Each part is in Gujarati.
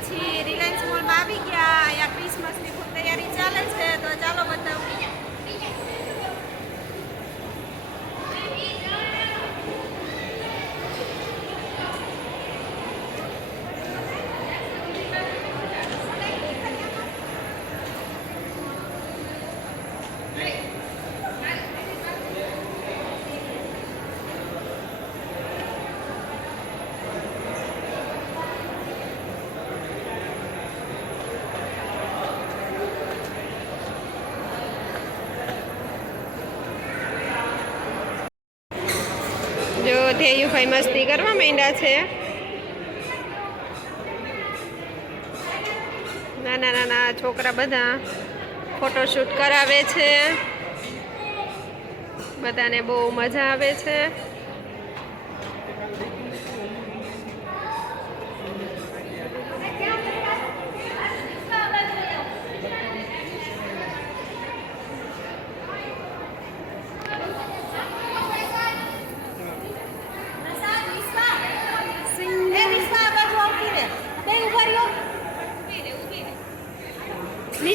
પછી રિલાયન્સ મોલમાં આવી ગયા અહીંયા ક્રિસમસની ફૂલ તૈયારી ચાલે છે તો ચાલો બતાવું જો ધેયુભાઈ મસ્તી કરવા માંડ્યા છે. નાના નાના છોકરા બધા ફોટોશૂટ કરાવે છે. બધાને બહુ મજા આવે છે.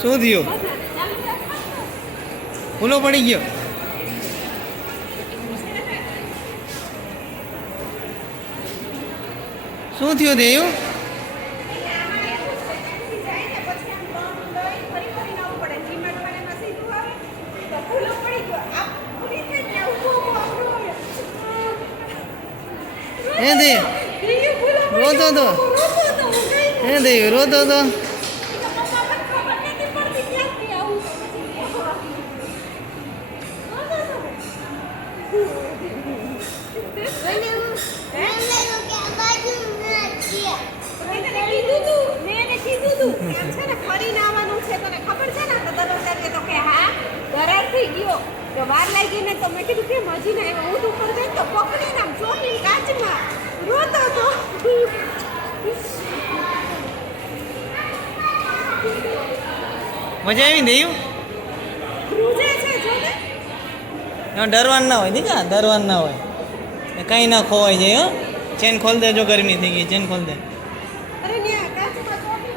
શું થયું? ભૂલો પડી ગયો. શું થયું દેયું? ఏంది દેયું રોતો તો. ફરીને આવવાનું છે તને ખબર છે ને? તો દરરોજ તો કે, હા કરાર થઈ ગયો. તો વાર લાગી ને તો મેં કીધું કેમ હજી ને આવ્યો? હું તો ઉપર ગઈ તો પકડીને આમ ચોટી કાચમાં. રોતો તો. મજા આવી નહીં એમાં ડરવાનું ના હોય દીકા ડરવાનું ના હોય. કંઈ ના ખોવાય જાય હો. ચેન ખોલ દેજો ગરમી થઈ ગઈ ચેન ખોલ દે અરે ન્યા કાચમાં ચોટી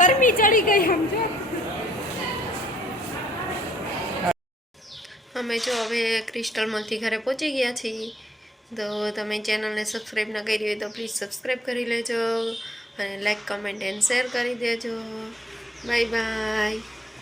ગરમી ચડી ગઈ, સમજો? અમે જો હવે ક્રિસ્ટલ મોલથી ઘરે પહોંચી ગયા છીએ. તો તમે ચેનલને સબસ્ક્રાઈબ ન કરી હોય તો પ્લીઝ સબસ્ક્રાઈબ કરી લેજો અને લાઈક કમેન્ટ એન્ડ શેર કરી દેજો. Bye bye